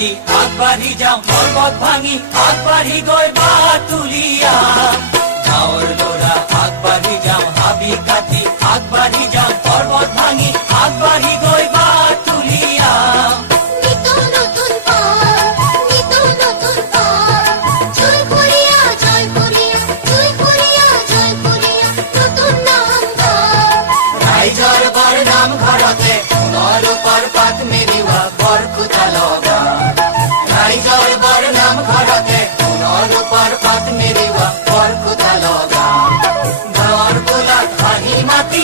কাটি আগবাঢ়ি যাওঁ পৰ্বত ভাঙি আগবাঢ়ি গৈ বাট তুলিয়া গাঁৱৰ ল'ৰা আগবাঢ়ি যাওঁ হাবি কাটি আগবাঢ়ি যাওঁ পৰ্বত ভাঙি আগবাঢ়ি গৈ বাট তুলিয়া ৰাইজৰ বৰ নামঘৰতে সোণৰ ৰূপৰ পাত মেলিওৱা বৰখুটা লগা ৰাইজৰ বৰ নামঘৰতে সোণৰ ৰূপৰ পাত মেলিওৱা বৰখুটা লগা গাঁৱৰ বোলাত হাঁহি মাতি